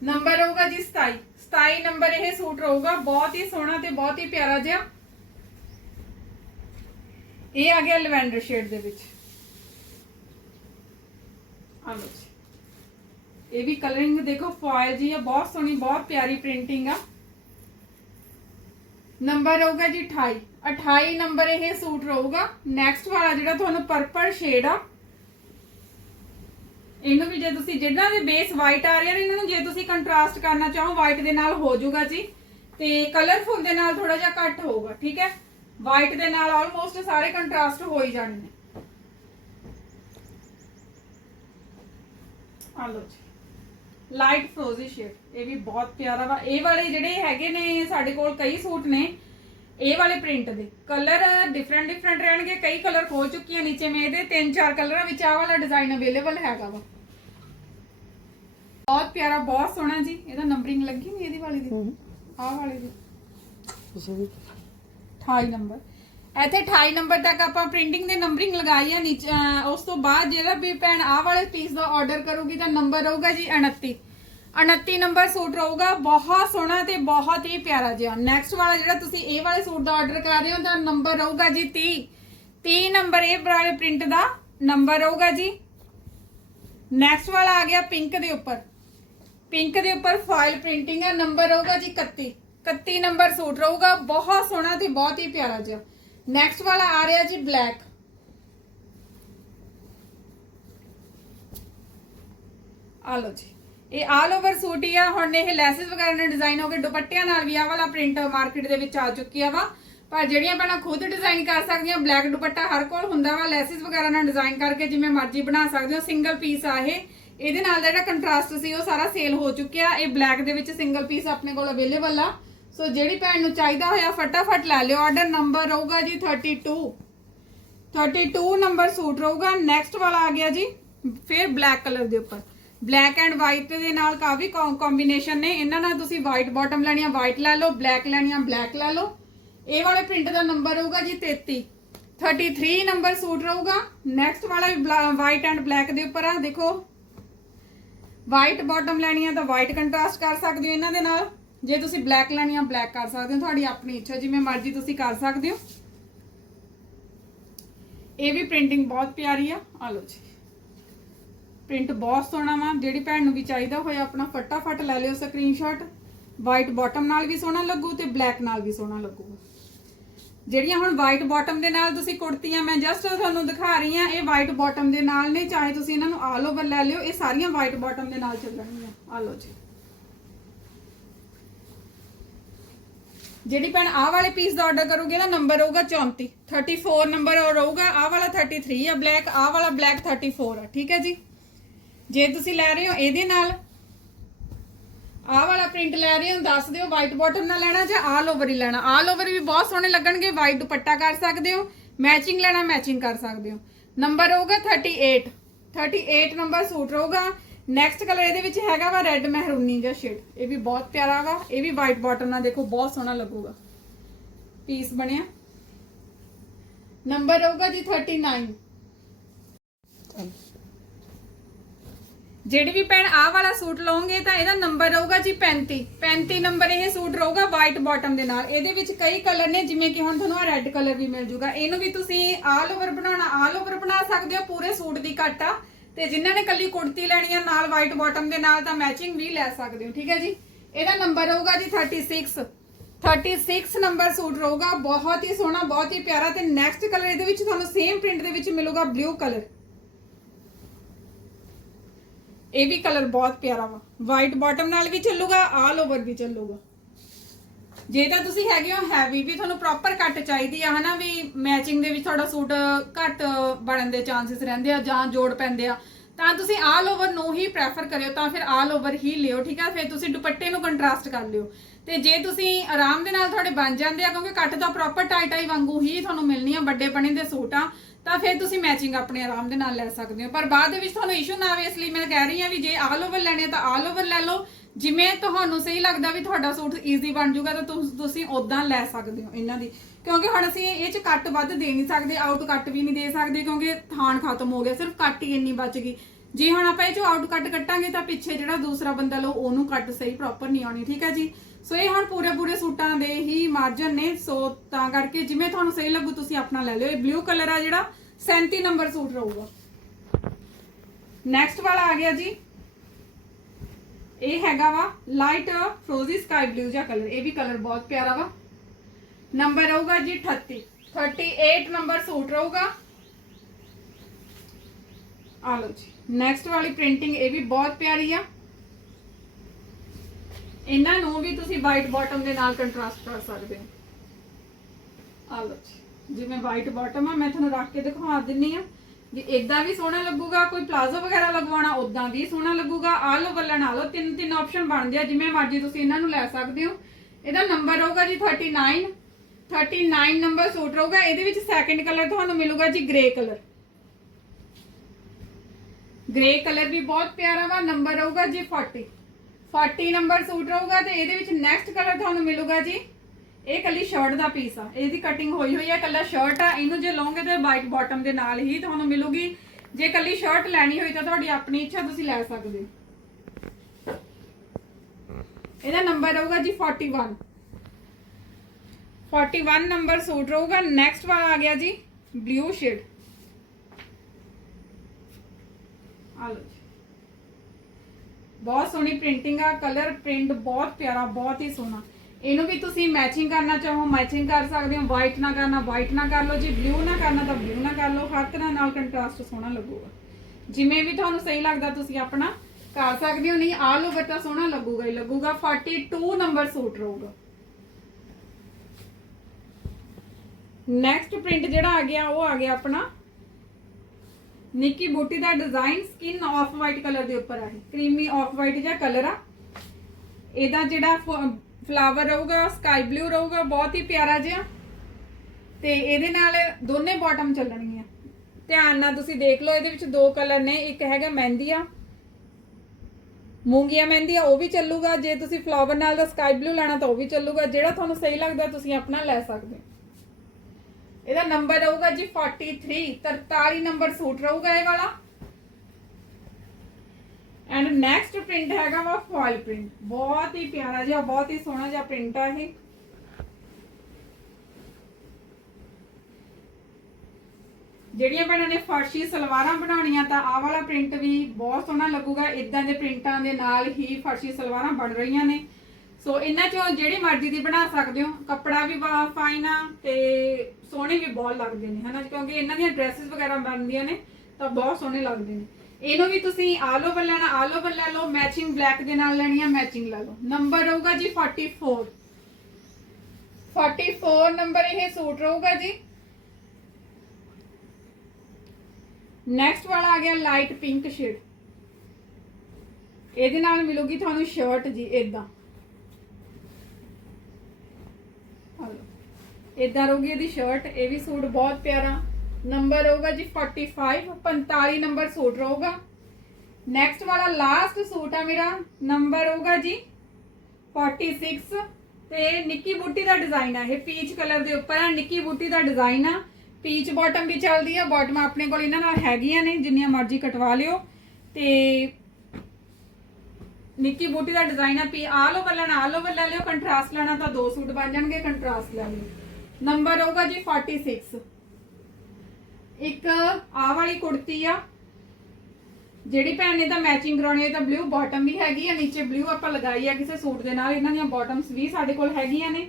ਨੰਬਰ ਹੋਊਗਾ ਜੀ 27 27 ਨੰਬਰ ਇਹ ਸੂਟ ਰਹੂਗਾ। ਬਹੁਤ ਹੀ ਸੋਹਣਾ ਤੇ ਬਹੁਤ ਹੀ ਪਿਆਰਾ ਜਿਹਾ। ਇਹ ਆ ਗਿਆ ਲਵੈਂਡਰ ਸ਼ੇਡ ਦੇ ਵਿੱਚ। ਆ ਲਓ ਜੀ। ਇਹ ਵੀ ਕਲਰਿੰਗ ਦੇਖੋ ਫੋਇਲ ਜੀ ਆ, ਬਹੁਤ ਸੋਹਣੀ, ਬਹੁਤ ਪਿਆਰੀ ਪ੍ਰਿੰਟਿੰਗ ਆ। ਨੰਬਰ ਰਹੂਗਾ ਜੀ 28 28 ਨੰਬਰ ਇਹ ਸੂਟ ਰਹੂਗਾ। ਨੈਕਸਟ ਵਾਲਾ ਜਿਹੜਾ ਤੁਹਾਨੂੰ ਪਰਪਲ ਸ਼ੇਡ ਆ ਇਹਨੂੰ ਵੀ ਜੇ ਤੁਸੀਂ ਜਿਹਨਾਂ ਦੇ ਬੇਸ ਵਾਈਟ ਆ ਰਹੇ ਨੇ, ਇਹਨਾਂ ਨੂੰ ਜੇ ਤੁਸੀਂ ਕੰਟਰਾਸਟ ਕਰਨਾ ਚਾਹੋ ਵਾਈਟ ਦੇ ਨਾਲ ਹੋ ਜਾਊਗਾ ਜੀ। ਤੇ ਕਲਰਫੁਲ ਦੇ ਨਾਲ ਥੋੜਾ ਜਿਹਾ ਘੱਟ ਹੋਊਗਾ, ਠੀਕ ਹੈ? ਵਾਈਟ ਦੇ ਨਾਲ ਆਲਮੋਸਟ ਸਾਰੇ ਕੰਟਰਾਸਟ ਹੋ ਹੀ ਜਾਣੇ ਨੇ। ਆ ਲਓ ਜੀ। ਲਾਈਟ ਫਰੋਜ਼ੀ ਸ਼ੇਡ ਇਹ ਵੀ ਬਹੁਤ ਪਿਆਰਾ ਵਾ। ਇਹ ਵਾਲੇ ਜਿਹੜੇ ਹੈਗੇ ਨੇ, ਸਾਡੇ ਕੋਲ ਕਈ ਸੂਟ ਨੇ। ਇਹ ਵਾਲੇ ਪ੍ਰਿੰਟ ਦੇ। ਕਲਰ ਡਿਫਰੈਂਟ ਡਿਫਰੈਂਟ ਰਹਿਣਗੇ ਕਈ ਕਲਰ ਖੋ ਚੁੱਕੀਆਂ ਨੀਚੇ ਮੈਂ ਇਹਦੇ ਤਿੰਨ ਚਾਰ ਕਲਰਾਂ ਵਿੱਚ ਆਹ ਵਾਲਾ ਡਿਜ਼ਾਈਨ ਅਵੇਲੇਬਲ ਹੈਗਾ ਵਾ। ਬਹੁਤ ਪਿਆਰਾ ਬਹੁਤ ਸੋਹਣਾ ਜੀ। ਇਹਦਾ ਨੰਬਰਿੰਗ ਲੱਗੀ ਨਹੀਂ ਇਹਦੀ ਵਾਲੀ ਦੀ? ਹੂੰ। ਆਹ ਵਾਲੀ ਦੀ। ਤੁਸੀਂ ਵੀ 28 ਨੰਬਰ ਇੱਥੇ 28 ਨੰਬਰ ਤੱਕ ਆਪਾਂ ਪ੍ਰਿੰਟਿੰਗ ਦੇ ਨੰਬਰਿੰਗ ਲਗਾਈ ਆ ਨੀਚੇ ਅਹ ਉਸ ਤੋਂ ਬਾਅਦ ਜਿਹੜਾ ਵੀ ਭੈਣ ਆਹ ਵਾਲੇ ਪੀਸ ਦਾ ਆਰਡਰ ਕਰੂਗੀ ਤਾਂ ਨੰਬਰ ਰਹੂਗਾ ਜੀ 29 29 ਨੰਬਰ ਸੂਟ ਰਹੂਗਾ, ਬਹੁਤ ਸੋਹਣਾ ਤੇ ਬਹੁਤ ਹੀ ਪਿਆਰਾ ਜਿਹਾ। ਨੈਕਸਟ ਵਾਲਾ ਜਿਹੜਾ ਤੁਸੀਂ ਇਹ ਵਾਲੇ ਸੂਟ ਦਾ ਆਰਡਰ ਕਰ ਰਹੇ ਹੋ, ਤਾਂ ਨੰਬਰ ਰਹੂਗਾ ਜੀ 30 30 ਨੰਬਰ ਇਹ ਵਾਲੇ ਪ੍ਰਿੰਟ ਦਾ ਨੰਬਰ ਰਹੂਗਾ ਜੀ। ਨੈਕਸਟ ਵਾਲਾ ਆ ਗਿਆ ਪਿੰਕ ਦੇ ਉੱਪਰ। ਪਿੰਕ ਦੇ ਉੱਪਰ ਫਾਇਲ ਪ੍ਰਿੰਟਿੰਗ ਹੈ ਨੰਬਰ ਰਹੂਗਾ ਜੀ 31 31 ਨੰਬਰ ਸੂਟ ਰਹੂਗਾ, ਬਹੁਤ ਸੋਹਣਾ ਤੇ ਬਹੁਤ ਹੀ ਪਿਆਰਾ ਜਿਹਾ। ਨੈਕਸਟ ਵਾਲਾ ਆ ਰਿਹਾ ਜੀ ਬਲੈਕ ਆ ਲਓ ਜੀ। ਇਹ ਆਲ ਓਵਰ ਸੂਟ ਹੀ ਆ। ਹੁਣ ਇਹ ਲੈਸਸ ਵਗੈਰਾ ਨਾਲ ਡਿਜ਼ਾਈਨ ਹੋ ਕੇ ਦੁਪੱਟਿਆਂ ਨਾਲ ਵੀ ਆ ਵਾਲਾ ਪ੍ਰਿੰਟ ਮਾਰਕੀਟ ਦੇ ਵਿੱਚ ਆ ਚੁੱਕੀ ਆ ਵਾ। ਪਰ ਜਿਹੜੀਆਂ ਭੈਣਾਂ ਖੁਦ ਡਿਜ਼ਾਈਨ ਕਰ ਸਕਦੀਆਂ ਬਲੈਕ ਦੁਪੱਟਾ ਹਰ ਕੋਲ ਹੁੰਦਾ ਵਾ। ਲੈਸਸ ਵਗੈਰਾ ਨਾਲ ਡਿਜ਼ਾਈਨ ਕਰਕੇ ਜਿਵੇਂ ਮਰਜ਼ੀ ਬਣਾ ਸਕਦੇ ਹੋ। ਸਿੰਗਲ ਪੀਸ ਆ ਇਹ। ਇਹਦੇ ਨਾਲ ਦਾ ਜਿਹੜਾ ਕੰਟਰਾਸਟ ਸੀ, ਉਹ ਸਾਰਾ ਸੇਲ ਹੋ ਚੁੱਕਿਆ। ਇਹ ਬਲੈਕ ਦੇ ਵਿੱਚ ਸਿੰਗਲ ਪੀਸ ਆਪਣੇ ਕੋਲ ਅਵੇਲੇਬਲ ਆ। ਸੋ ਜਿਹੜੀ ਭੈਣ ਨੂੰ ਚਾਹੀਦਾ ਹੋਇਆ, ਫਟਾਫਟ ਲੈ ਲਿਓ। ਆਰਡਰ ਨੰਬਰ ਰਹੂਗਾ ਜੀ 32 32 ਨੰਬਰ ਸੂਟ ਰਹੂਗਾ। ਨੈਕਸਟ ਵਾਲਾ ਆ ਗਿਆ ਜੀ, ਫਿਰ ਬਲੈਕ ਕਲਰ ਦੇ ਉੱਪਰ। ਬਲੈਕ ਐਂਡ ਵਾਈਟ ਦੇ ਨਾਲ ਕਾਫੀ ਕੰਬੀਨੇਸ਼ਨ ਨੇ। ਇਹਨਾਂ ਨਾਲ ਤੁਸੀਂ ਵਾਈਟ ਬਾਟਮ ਲੈਣੀ ਆ ਵਾਈਟ ਲੈ ਲਓ, ਬਲੈਕ ਲੈਣੀ ਆ ਬਲੈਕ ਲੈ ਲਓ। ਇਹ ਵਾਲੇ ਪ੍ਰਿੰਟ ਦਾ ਨੰਬਰ ਰਹੂਗਾ ਜੀ 33 33 ਨੰਬਰ ਸੂਟ ਰਹੂਗਾ। ਨੈਕਸਟ ਵਾਲਾ ਵੀ ਵਾਈਟ ਐਂਡ ਬਲੈਕ ਦੇ ਉੱਪਰ ਆ, ਦੇਖੋ। ਵਾਈਟ ਬਾਟਮ ਲੈਣੀ ਆ ਤਾਂ ਵਾਈਟ ਕੰਟਰਾਸਟ ਕਰ ਸਕਦੇ ਹੋ ਇਹਨਾਂ ਦੇ ਨਾਲ। ਜੇ ਤੁਸੀਂ ਬਲੈਕ ਲੈਣੀ ਆ ਬਲੈਕ ਕਰ ਸਕਦੇ ਹੋ। ਤੁਹਾਡੀ ਆਪਣੀ ਇੱਛਾ, ਜਿਵੇਂ ਮਰਜ਼ੀ ਤੁਸੀਂ ਕਰ ਸਕਦੇ ਹੋ। ਇਹ ਵੀ ਪ੍ਰਿੰਟਿੰਗ ਬਹੁਤ ਪਿਆਰੀ ਆ। ਆ ਲਓ ਜੀ। ਪ੍ਰਿੰਟ ਬਹੁਤ ਸੋਹਣਾ ਵਾ, ਜਿਹੜੀ ਭੈਣ ਨੂੰ ਵੀ ਚਾਹੀਦਾ ਹੋਇਆ ਆਪਣਾ ਫਟਾਫਟ ਲੈ ਲਿਓ ਸਕਰੀਨਸ਼ਾਟ ਵਾਈਟ ਬਾਟਮ ਨਾਲ ਵੀ ਸੋਹਣਾ ਲੱਗੂ ਤੇ ਬਲੈਕ ਨਾਲ ਵੀ ਸੋਹਣਾ ਲੱਗੂਗਾ ਜਿਹੜੀਆਂ ਹੁਣ ਵਾਈਟ ਬਾਟਮ ਦੇ ਨਾਲ ਤੁਸੀਂ ਕੁੜਤੀਆਂ, ਮੈਂ ਜਸਟ ਤੁਹਾਨੂੰ ਦਿਖਾ ਰਹੀ ਆ ਇਹ ਵਾਈਟ ਬਾਟਮ ਦੇ ਨਾਲ ਨੇ, ਚਾਹੇ ਤੁਸੀਂ ਇਹਨਾਂ ਨੂੰ ਆਲ ਓਵਰ ਲੈ ਲਿਓ, ਇਹ ਸਾਰੀਆਂ ਵਾਈਟ ਬਾਟਮ ਦੇ ਨਾਲ ਚੱਲਣਗੀਆਂ। ਆ ਲਓ ਜੀ। ਜਿਹੜੀ ਭੈਣ ਆਹ ਵਾਲੇ ਪੀਸ ਦਾ ਆਰਡਰ ਕਰੋਗੇ, ਇਹਦਾ ਨੰਬਰ ਹੋਊਗਾ 34 34 ਨੰਬਰ ਰਹੂਗਾ ਆਹ ਵਾਲਾ 33 ਆ ਬਲੈਕ ਆਹ ਵਾਲਾ ਬਲੈਕ 34 ਆ, ਠੀਕ ਹੈ ਜੀ? ਜੇ ਤੁਸੀਂ ਲੈ ਰਹੇ ਹੋ ਇਹਦੇ ਨਾਲ, ਆਹ ਵਾਲਾ ਪ੍ਰਿੰਟ ਲੈ ਰਹੇ ਹੋ, ਦੱਸ ਦਿਓ ਵਾਈਟ ਬਾਟਮ ਨਾਲ ਲੈਣਾ ਜਾਂ ਆਲ ਓਵਰ ਹੀ ਲੈਣਾ? ਆਲ ਓਵਰ ਵੀ ਬਹੁਤ ਸੋਹਣੇ ਲੱਗਣਗੇ ਵਾਈਟ ਦੁਪੱਟਾ ਕਰ ਸਕਦੇ ਹੋ ਮੈਚਿੰਗ ਲੈਣਾ ਮੈਚਿੰਗ ਕਰ ਸਕਦੇ ਹੋ। ਨੰਬਰ ਹੋਊਗਾ 38 38 ਨੰਬਰ ਸੂਟ ਰਹੂਗਾ। ਨੈਕਸਟ ਕਲਰ ਇਹਦੇ ਵਿੱਚ ਹੈਗਾ ਵਾ ਰੈੱਡ ਮਹਿਰੂਨੀ ਜਿਹਾ ਸ਼ੇਡ ਇਹ ਵੀ ਬਹੁਤ ਪਿਆਰਾ ਵਾ, ਇਹ ਵੀ ਵਾਈਟ ਬਾਟਮ ਨਾਲ ਦੇਖੋ, ਬਹੁਤ ਸੋਹਣਾ ਲੱਗੂਗਾ। ਪੀਸ ਬਣਿਆ। ਨੰਬਰ ਰਹੂਗਾ ਜੀ 39 ਚੱਲ ਜਿਹੜੀ ਵੀ ਭੈਣ ਆਹ ਵਾਲਾ ਸੂਟ ਲਓਗੇ ਤਾਂ ਇਹਦਾ ਨੰਬਰ ਰਹੂਗਾ ਜੀ 35 35 ਨੰਬਰ ਇਹ ਸੂਟ ਰਹੂਗਾ ਵਾਈਟ ਬਾਟਮ ਦੇ ਨਾਲ। ਇਹਦੇ ਵਿੱਚ ਕਈ ਕਲਰ ਨੇ, ਜਿਵੇਂ ਕਿ ਹੁਣ ਤੁਹਾਨੂੰ ਆ ਰੈੱਡ ਕਲਰ ਵੀ ਮਿਲ ਜੂਗਾ। ਇਹਨੂੰ ਵੀ ਤੁਸੀਂ ਆਲ ਓਵਰ ਬਣਾਉਣਾ ਆਲ ਓਵਰ ਬਣਾ ਸਕਦੇ ਹੋ, ਪੂਰੇ ਸੂਟ ਦੀ ਘੱਟ ਆ। ਤੇ ਜਿਨ੍ਹਾਂ ਨੇ ਕੱਲੀ ਕੁੜਤੀ ਲੈਣੀ ਆ ਨਾਲ ਵਾਈਟ ਬਾਟਮ ਦੇ ਨਾਲ ਤਾਂ ਮੈਚਿੰਗ ਵੀ ਲੈ ਸਕਦੇ ਹੋ, ਠੀਕ ਹੈ ਜੀ? ਇਹਦਾ ਨੰਬਰ ਰਹੂਗਾ ਜੀ 36 36 ਨੰਬਰ ਸੂਟ ਰਹੂਗਾ। ਬਹੁਤ ਹੀ ਸੋਹਣਾ, ਬਹੁਤ ਹੀ ਪਿਆਰਾ ਤੇ ਨੈਕਸਟ ਕਲਰ ਇਹਦੇ ਵਿੱਚ ਤੁਹਾਨੂੰ ਸੇਮ ਪ੍ਰਿੰਟ ਦੇ ਵਿੱਚ ਮਿਲੂਗਾ ਬਲੂ ਕਲਰ ਇਹ ਵੀ ਕਲਰ ਬਹੁਤ ਪਿਆਰਾ ਵਾ। ਵਾਈਟ ਬਾਟਮ ਨਾਲ ਵੀ ਚੱਲੂਗਾ ਆਲ ਓਵਰ ਵੀ ਚੱਲੂਗਾ। ਜੇ ਤਾਂ ਤੁਸੀਂ ਹੈਗੇ ਹੋ ਹੈਵੀ ਵੀ ਤੁਹਾਨੂੰ ਪ੍ਰੋਪਰ ਕੱਟ ਚਾਹੀਦੀ ਆ, ਹਨਾ, ਵੀ ਮੈਚਿੰਗ ਦੇ ਵਿੱਚ ਤੁਹਾਡਾ ਸੂਟ ਘੱਟ ਬਣਨ ਦੇ ਚਾਂਸਸ ਰਹਿੰਦੇ ਆ ਜਾਂ ਜੋੜ ਪੈਂਦੇ ਆ। ਤਾਂ ਤੁਸੀਂ ਆਲ ਓਵਰ ਨੂੰ ਹੀ ਪ੍ਰੈਫਰ ਕਰਿਓ, ਤਾਂ ਫਿਰ ਆਲ ਓਵਰ ਹੀ ਲਿਓ, ਠੀਕ ਆ? ਫਿਰ ਤੁਸੀਂ ਦੁਪੱਟੇ ਨੂੰ ਕੰਟਰਾਸਟ ਕਰ ਲਿਓ। ਤੇ ਜੇ ਤੁਸੀਂ ਆਰਾਮ ਦੇ ਨਾਲ ਤੁਹਾਡੇ ਬਣ ਜਾਂਦੇ ਆ, ਕਿਉਂਕਿ ਕੱਟ ਤਾਂ ਪ੍ਰੋਪਰ ਟਾਈ ਟਾਈ ਵਾਂਗੂ ਹੀ ਤੁਹਾਨੂੰ ਮਿਲਣੀ ਆ ਵੱਡੇ ਬਣੇ ਦੇ ਸੂਟ ਆ ਤਾਂ ਫਿਰ ਤੁਸੀਂ ਮੈਚਿੰਗ ਆਪਣੇ ਆਰਾਮ ਦੇ ਨਾਲ ਲੈ ਸਕਦੇ ਹੋ। ਪਰ ਬਾਅਦ ਦੇ ਵਿੱਚ ਤੁਹਾਨੂੰ ਇਸ਼ੂ ਨਾ ਆਵੇ, ਇਸ ਲਈ ਮੈਂ ਕਹਿ ਰਹੀ ਹਾਂ ਵੀ ਜੇ ਆਲ ਓਵਰ ਲੈਣੇ ਆ, ਤਾਂ ਆਲ ਓਵਰ ਲੈ ਲਓ। ਜਿਵੇਂ ਤੁਹਾਨੂੰ ਸਹੀ ਲੱਗਦਾ ਵੀ ਤੁਹਾਡਾ ਸੂਟ ਈਜ਼ੀ ਬਣ ਜਾਊਗਾ, ਤਾਂ ਤੁਸੀਂ ਉਦਾਂ ਲੈ ਸਕਦੇ ਹੋ ਇਹਨਾਂ ਦੀ। ਕਿਉਂਕਿ ਹੁਣ ਅਸੀਂ ਇਹ ਚ ਕੱਟ ਵੱਧ ਦੇ ਨਹੀਂ ਸਕਦੇ ਆਊਟ ਕੱਟ ਵੀ ਨਹੀਂ ਦੇ ਸਕਦੇ, ਕਿਉਂਕਿ ਥਾਣ ਖਤਮ ਹੋ ਗਿਆ, ਸਿਰਫ ਕੱਟ ਹੀ ਇੰਨੀ ਬਚ ਗਈ। ਜੇ ਹੁਣ ਆਪਾਂ ਇਹ ਚੋਂ ਆਊਟ ਕੱਟ ਕੱਟਾਂਗੇ, ਤਾਂ ਪਿੱਛੇ ਜਿਹੜਾ ਦੂਸਰਾ ਬੰਦਾ ਲਓ, ਉਹਨੂੰ ਕੱਟ ਸਹੀ ਪ੍ਰੋਪਰ ਨਹੀਂ ਆਉਣੀ, ਠੀਕ ਹੈ ਜੀ? ਸੋ ਇਹ ਹੁਣ ਪੂਰੇ ਪੂਰੇ ਸੂਟਾਂ ਦੇ ਹੀ ਮਾਰਜਨ ਨੇ। ਸੋ ਤਾਂ ਕਰਕੇ ਜਿਵੇਂ ਤੁਹਾਨੂੰ ਸਹੀ ਲੱਗੂ, ਤੁਸੀਂ ਆਪਣਾ ਲੈ ਲਿਓ। ਇਹ ਬਲੂ ਕਲਰ ਆ ਜਿਹੜਾ 37 ਨੰਬਰ ਸੂਟ ਰਹੂਗਾ। ਨੈਕਸਟ ਵਾਲਾ ਆ ਗਿਆ ਜੀ। ਇਹ ਹੈਗਾ ਵਾ ਲਾਈਟ ਫਰੋਜ਼ੀ ਸਕਾਈ ਬਲੂ ਜਿਹਾ ਕਲਰ ਇਹ ਵੀ ਕਲਰ ਬਹੁਤ ਪਿਆਰਾ ਵਾ। ਨੰਬਰ ਰਹੂਗਾ ਜੀ 38 38 ਨੰਬਰ ਸੂਟ ਰਹੂਗਾ। ਆ ਲਓ ਜੀ। ਨੈਕਸਟ ਵਾਲੀ ਪ੍ਰਿੰਟਿੰਗ ਇਹ ਵੀ ਬਹੁਤ ਪਿਆਰੀ ਆ। ਇਹਨਾਂ ਨੂੰ ਵੀ ਤੁਸੀਂ ਵਾਈਟ ਬਾਟਮ ਦੇ ਨਾਲ ਕੰਟਰਾਸਟ ਕਰ ਸਕਦੇ ਹੋ। ਆ ਲਓ ਜੀ, ਜਿਵੇਂ ਵਾਈਟ ਬਾਟਮ ਆ, ਮੈਂ ਤੁਹਾਨੂੰ ਰੱਖ ਕੇ ਦਿਖਾ ਦਿੰਨੀ ਆ ਜੇ ਇਦਾਂ ਵੀ ਸੋਹਣਾ ਲੱਗੂਗਾ, ਕੋਈ ਪਲਾਜ਼ੋ ਵਗੈਰਾ ਲਗਵਾਉਣਾ ਉਦਾਂ ਵੀ ਸੋਹਣਾ ਲੱਗੂਗਾ। ਆਲ ਵੱਲਣ ਲੈਣਾ ਲਓ ਤਿੰਨ ਤਿੰਨ ਆਪਸ਼ਨ ਬਣਦੇ ਆ ਜਿਵੇਂ ਮਰਜ਼ੀ ਤੁਸੀਂ ਇਹਨਾਂ ਨੂੰ ਲੈ ਸਕਦੇ ਹੋ। ਇਹਦਾ ਨੰਬਰ ਰਹੂਗਾ ਜੀ 39 39 ਨੰਬਰ ਸੂਟ ਰਹੂਗਾ, ਇਹਦੇ ਵਿੱਚ ਸੈਕੰਡ ਕਲਰ ਤੁਹਾਨੂੰ ਮਿਲੂਗਾ ਜੀ ਗ੍ਰੇ ਕਲਰ ਗ੍ਰੇ ਕਲਰ ਵੀ ਬਹੁਤ ਪਿਆਰਾ ਵਾ ਨੰਬਰ ਰਹੂਗਾ ਜੀ 40 40 ਨੰਬਰ ਸੂਟ ਰਹੂਗਾ ਤੇ ਇਹਦੇ ਵਿੱਚ ਨੈਕਸਟ ਕਲਰ ਤੁਹਾਨੂੰ ਮਿਲੂਗਾ ਜੀ। ਇਹ ਕੱਲੀ ਸ਼ਰਟ ਦਾ ਪੀਸ ਆ। ਇਹਦੀ ਕਟਿੰਗ ਹੋਈ ਹੋਈ ਆ, ਕੱਲਾ ਸ਼ਰਟ ਆ। ਇਹਨੂੰ ਜੇ ਲਓਗੇ ਤੇ ਵਾਈਟ ਬਾਟਮ ਦੇ ਨਾਲ ਹੀ ਤੁਹਾਨੂੰ ਮਿਲੂਗੀ। ਜੇ ਕੱਲੀ ਸ਼ਰਟ ਲੈਣੀ ਹੋਈ ਤਾਂ ਤੁਹਾਡੀ ਆਪਣੀ ਇੱਛਾ, ਤੁਸੀਂ ਲੈ ਸਕਦੇ। ਇਹਦਾ ਨੰਬਰ ਰਹੂਗਾ ਜੀ 41 41 ਨੰਬਰ ਸੂਟ ਰਹੂਗਾ। ਨੈਕਸਟ ਵਾਲਾ ਆ ਗਿਆ ਜੀ ਬਲੂ ਸ਼ੇਡ ਆ ਲਓ ਬਹੁਤ ਸੋਹਣੀ ਪ੍ਰਿੰਟਿੰਗ ਆ ਕਲਰ ਪ੍ਰਿੰਟ ਬਹੁਤ ਪਿਆਰਾ, ਬਹੁਤ ਹੀ ਸੋਹਣਾ। ਇਹਨੂੰ ਵੀ ਤੁਸੀਂ ਮੈਚਿੰਗ ਕਰਨਾ ਚਾਹੋ ਮੈਚਿੰਗ ਕਰ ਸਕਦੇ ਹੋ ਵਾਈਟ ਨਾ ਕਰਨਾ ਵਾਈਟ ਨਾ ਕਰ ਲਓ, ਜੇ ਬਲੂ ਨਾ ਕਰਨਾ ਤਾਂ ਬਲੂ ਨਾ ਕਰ ਲਓ, ਹਰ ਤਰ੍ਹਾਂ ਨਾਲ ਕੰਟਰਾਸਟ ਸੋਹਣਾ ਲੱਗੂਗਾ। ਜਿਵੇਂ ਵੀ ਤੁਹਾਨੂੰ ਸਹੀ ਲੱਗਦਾ ਤੁਸੀਂ ਆਪਣਾ ਕਰ ਸਕਦੇ ਹੋ, ਨਹੀਂ ਆਲ ਓਵਰ ਤਾਂ ਸੋਹਣਾ ਲੱਗੂਗਾ ਹੀ ਲੱਗੂਗਾ 42 ਨੰਬਰ ਸੂਟ ਰਹੂਗਾ। ਨੈਕਸਟ ਪ੍ਰਿੰਟ ਜਿਹੜਾ ਆ ਗਿਆ, ਉਹ ਆ ਗਿਆ ਆਪਣਾ ਨਿੱਕੀ ਬੂਟੀ ਦਾ design skin off white colour ਦੇ ਉੱਪਰ ਆ ਕਰੀਮੀ ਆਫ ਵਾਈਟ ਜਿਹਾ ਕਲਰ ਆ। ਇਹਦਾ ਜਿਹੜਾ ਫਲਾਵਰ ਰਹੂਗਾ ਸਕਾਈ ਬਲੂ ਰਹੂਗਾ, ਬਹੁਤ ਹੀ ਪਿਆਰਾ ਜਿਹਾ। ਤੇ ਇਹਦੇ ਨਾਲ ਦੋਨੇ ਬਾਟਮ ਚੱਲਣਗੀਆਂ। ਧਿਆਨ ਨਾਲ ਤੁਸੀਂ ਦੇਖ ਲਓ, ਇਹਦੇ ਵਿੱਚ ਦੋ ਕਲਰ ਨੇ। ਇੱਕ ਹੈਗਾ ਮਹਿੰਦੀ ਆ। ਮੂੰਗੀਆ ਮਹਿੰਦੀ ਆ, ਉਹ ਵੀ ਚੱਲੂਗਾ। ਜੇ ਤੁਸੀਂ ਫਲਾਵਰ ਨਾਲ ਦਾ ਸਕਾਈ ਬਲੂ ਲੈਣਾ ਤਾਂ ਉਹ ਵੀ ਚੱਲੂਗਾ। ਜਿਹੜਾ ਤੁਹਾਨੂੰ ਸਹੀ ਲੱਗਦਾ, ਤੁਸੀਂ ਆਪਣਾ ਲੈ ਸਕਦੇ ਹੋ। ਇਹਦਾ ਨੰਬਰ ਰਹੂਗਾ ਜੀ 43 43 ਨੰਬਰ ਸੂਟ ਰਹੂਗਾ ਇਹ ਵਾਲਾ। ਐਂਡ ਨੈਕਸਟ ਪ੍ਰਿੰਟ ਹੈਗਾ ਵਾ ਫੋਇਲ ਪ੍ਰਿੰਟ ਬਹੁਤ ਹੀ ਪਿਆਰਾ ਜਿਹਾ, ਬਹੁਤ ਹੀ ਸੋਹਣਾ ਜਿਹਾ ਪ੍ਰਿੰਟ ਆ ਇਹ। ਜਿਹੜੀਆਂ ਭੈਣਾਂ ਨੇ ਫਰਸ਼ੀ ਸਲਵਾਰਾਂ ਬਣਾਉਣੀਆਂ ਤਾਂ ਆਹ ਵਾਲਾ ਪ੍ਰਿੰਟ ਵੀ ਬਹੁਤ ਸੋਹਣਾ ਲੱਗੂਗਾ। ਇਦਾਂ ਦੇ ਪ੍ਰਿੰਟਾਂ ਦੇ ਨਾਲ ਹੀ ਫਰਸ਼ੀ ਸਲਵਾਰਾਂ ਬਣ ਰਹੀਆਂ ਨੇ। ਸੋ ਇਹਨਾਂ ਚੋਂ ਜਿਹੜੀ ਮਰਜ਼ੀ ਦੀ ਬਣਾ ਸਕਦੇ ਹੋ। ਕੱਪੜਾ ਵੀ ਫਾਈਨ ਆ ਤੇ ਸੋਹਣੇ ਵੀ ਬਹੁਤ ਲੱਗਦੇ ਨੇ, ਹਨਾ? ਕਿਉਂਕਿ ਇਹਨਾਂ ਦੀਆਂ ਡਰੈਸਸ ਵਗੈਰਾ ਬਣਦੀਆਂ ਨੇ, ਤਾਂ ਬਹੁਤ ਸੋਹਣੇ ਲੱਗਦੇ ਨੇ। ਇਹਨੂੰ ਵੀ ਤੁਸੀਂ ਆਲ ਓਵਰ ਲੈਣਾ ਆਲ ਓਵਰ ਲਓ ਮੈਚਿੰਗ ਬਲੈਕ ਦੇ ਨਾਲ ਲੈਣੀ ਆ ਮੈਚਿੰਗ ਲੈ ਲਓ। ਨੰਬਰ ਰਹੂਗਾ ਜੀ 44 44 ਨੰਬਰ ਇਹ ਸੂਟ ਰਹੂਗਾ ਜੀ। ਨੈਕਸਟ ਵਾਲਾ ਆ ਗਿਆ ਲਾਈਟ ਪਿੰਕ ਸ਼ੇਡ ਇਹਦੇ ਨਾਲ ਮਿਲੂਗੀ ਤੁਹਾਨੂੰ ਸ਼ਰਟ ਜੀ ਇਦਾਂ ਇਦਾਂ ਰਹੂਗੀ ਇਹਦੀ ਸ਼ਰਟ ਇਹ ਵੀ ਸੂਟ ਬਹੁਤ ਪਿਆਰਾ। ਨੰਬਰ ਹੋਊਗਾ ਜੀ 45 45 ਨੰਬਰ ਸੂਟ ਰਹੂਗਾ। ਨੈਕਸਟ ਵਾਲਾ ਲਾਸਟ ਸੂਟ ਆ ਮੇਰਾ ਨੰਬਰ ਹੋਊਗਾ ਜੀ 46 ਤੇ ਨਿੱਕੀ ਬੂਟੀ ਦਾ ਡਿਜ਼ਾਈਨ ਆ, ਇਹ ਪੀਚ ਕਲਰ ਦੇ ਉੱਪਰ ਆ, ਨਿੱਕੀ ਬੂਟੀ ਦਾ ਡਿਜ਼ਾਈਨ ਆ। ਪੀਚ ਬਾਟਮ ਵੀ ਚੱਲਦੀ ਆ ਬਾਟਮ ਆਪਣੇ ਕੋਲ ਇਹਨਾਂ ਨਾਲ ਹੈਗੀਆਂ ਨੇ, ਜਿੰਨੀਆਂ ਮਰਜ਼ੀ ਕਟਵਾ ਲਿਓ। ਤੇ ਨਿੱਕੀ ਬੂਟੀ ਦਾ ਡਿਜ਼ਾਈਨ ਆ ਪੀ ਆਲ ਓਵਰ ਲੈਣਾ ਆਲ ਓਵਰ ਲੈ ਲਿਓ ਕੰਟਰਾਸਟ ਲੈਣਾ ਤਾਂ ਦੋ ਸੂਟ ਬਣ ਜਾਣਗੇ ਕੰਟਰਾਸਟ ਲੈ ਲਿਓ। ਨੰਬਰ ਹੋਊਗਾ ਜੀ 46 ਇੱਕ ਆਹ ਵਾਲੀ ਕੁੜਤੀ ਆ। ਜਿਹੜੀ ਭੈਣ ਨੇ ਤਾਂ ਮੈਚਿੰਗ ਕਰਾਉਣੀ ਹੈ ਤਾਂ ਬਲੂ ਬਾਟਮ ਵੀ ਹੈਗੀ ਆ, ਨੀਚੇ ਬਲੂ ਆਪਾਂ ਲਗਾਈ ਆ ਕਿਸੇ ਸੂਟ ਦੇ ਨਾਲ, ਇਹਨਾਂ ਦੀਆਂ ਬਾਟਮਸ ਵੀ ਸਾਡੇ ਕੋਲ ਹੈਗੀਆਂ ਨੇ।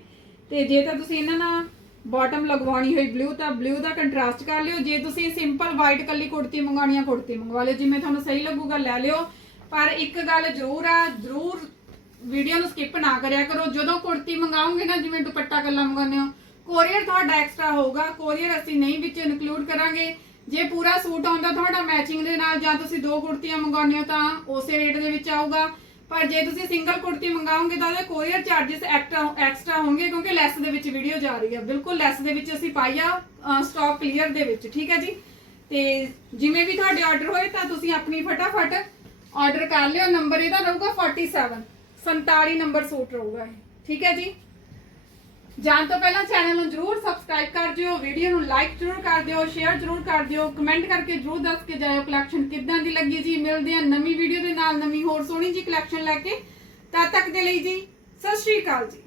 ਤੇ ਜੇ ਤਾਂ ਤੁਸੀਂ ਇਹਨਾਂ ਨਾਲ ਬਾਟਮ ਲਗਵਾਉਣੀ ਹੋਈ ਬਲੂ ਤਾਂ ਬਲੂ ਦਾ ਕੰਟਰਾਸਟ ਕਰ ਲਿਓ। ਜੇ ਤੁਸੀਂ ਸਿੰਪਲ ਵਾਈਟ ਕੱਲੀ ਕੁੜਤੀ ਮੰਗਵਾਉਣੀ ਆ, ਕੁੜਤੀ ਮੰਗਵਾ ਲਿਓ। ਜਿਵੇਂ ਤੁਹਾਨੂੰ ਸਹੀ ਲੱਗੂਗਾ, ਲੈ ਲਿਓ। ਪਰ ਇੱਕ ਗੱਲ ਜ਼ਰੂਰ ਆ, ਜ਼ਰੂਰ ਵੀਡੀਓ ਨੂੰ ਸਕਿਪ ਨਾ ਕਰਿਆ ਕਰੋ। ਜਦੋਂ ਕੁੜਤੀ ਮੰਗਾਉਂਗੇ ਨਾ, ਜਿਵੇਂ ਦੁਪੱਟਾ ਕੱਲਾ ਮੰਗਾਉਂਦੇ ਹੋ ਕੋਰੀਅਰ ਤੁਹਾਡਾ ਐਕਸਟਰਾ ਹੋਊਗਾ। ਕੋਰੀਅਰ ਅਸੀਂ ਨਹੀਂ ਵਿੱਚ ਇਨਕਲੂਡ ਕਰਾਂਗੇ। ਜੇ ਪੂਰਾ ਸੂਟ ਆਉਂਦਾ ਤੁਹਾਡਾ ਮੈਚਿੰਗ ਦੇ ਨਾਲ ਜਾਂ ਤੁਸੀਂ ਦੋ ਕੁੜਤੀਆਂ ਮੰਗਾਉਂਦੇ ਹੋ ਤਾਂ ਉਸੇ ਰੇਟ ਦੇ ਵਿੱਚ ਆਊਗਾ। ਪਰ ਜੇ ਤੁਸੀਂ ਸਿੰਗਲ ਕੁੜਤੀ ਮੰਗਾਓਗੇ ਤਾਂ ਉਹਦੇ ਕੋਰੀਅਰ ਚਾਰजेस ਐਕਸਟਰਾ ਐਕਸਟਰਾ ਹੋਣਗੇ ਕਿਉਂਕਿ ਲੈਸ ਦੇ ਵਿੱਚ ਵੀਡੀਓ ਜਾ ਰਹੀ ਹੈ। ਬਿਲਕੁਲ ਲੈਸ ਦੇ ਵਿੱਚ ਅਸੀਂ ਪਾਈ ਆ ਸਟਾਕ ਕਲੀਅਰ ਦੇ ਵਿੱਚ। ਠੀਕ ਹੈ ਜੀ? ਤੇ ਜਿਵੇਂ ਵੀ ਤੁਹਾਡੇ ਆਰਡਰ ਹੋਏ ਤਾਂ ਤੁਸੀਂ ਆਪਣੀ ਫਟਾਫਟ ਆਰਡਰ ਕਰ ਲਿਓ। ਨੰਬਰ ਇਹਦਾ ਰਹੂਗਾ 47 47 ਨੰਬਰ ਸੂਟ ਰਹੂਗਾ ਇਹ। ਠੀਕ ਹੈ ਜੀ? ਜਾਣ ਤੋਂ ਪਹਿਲਾਂ ਚੈਨਲ ਨੂੰ ਜਰੂਰ ਸਬਸਕ੍ਰਾਈਬ ਕਰ ਦਿਓ ਵੀਡੀਓ ਨੂੰ ਲਾਈਕ ਜਰੂਰ ਕਰ ਦਿਓ ਸ਼ੇਅਰ ਜਰੂਰ ਕਰ ਦਿਓ ਕਮੈਂਟ ਕਰਕੇ ਜਰੂਰ ਦੱਸ ਕੇ ਜਾਇਓ ਕਲੈਕਸ਼ਨ ਕਿੱਦਾਂ ਦੀ ਲੱਗੀ ਜੀ। ਮਿਲਦੇ ਆ ਨਵੀਂ ਵੀਡੀਓ ਦੇ ਨਾਲ ਨਵੀਂ ਹੋਰ ਸੋਹਣੀ ਜੀ ਕਲੈਕਸ਼ਨ ਲੈ ਕੇ। ਤਦ ਤੱਕ ਦੇ ਲਈ ਜੀ, ਸਤਿ ਸ਼੍ਰੀ ਅਕਾਲ ਜੀ।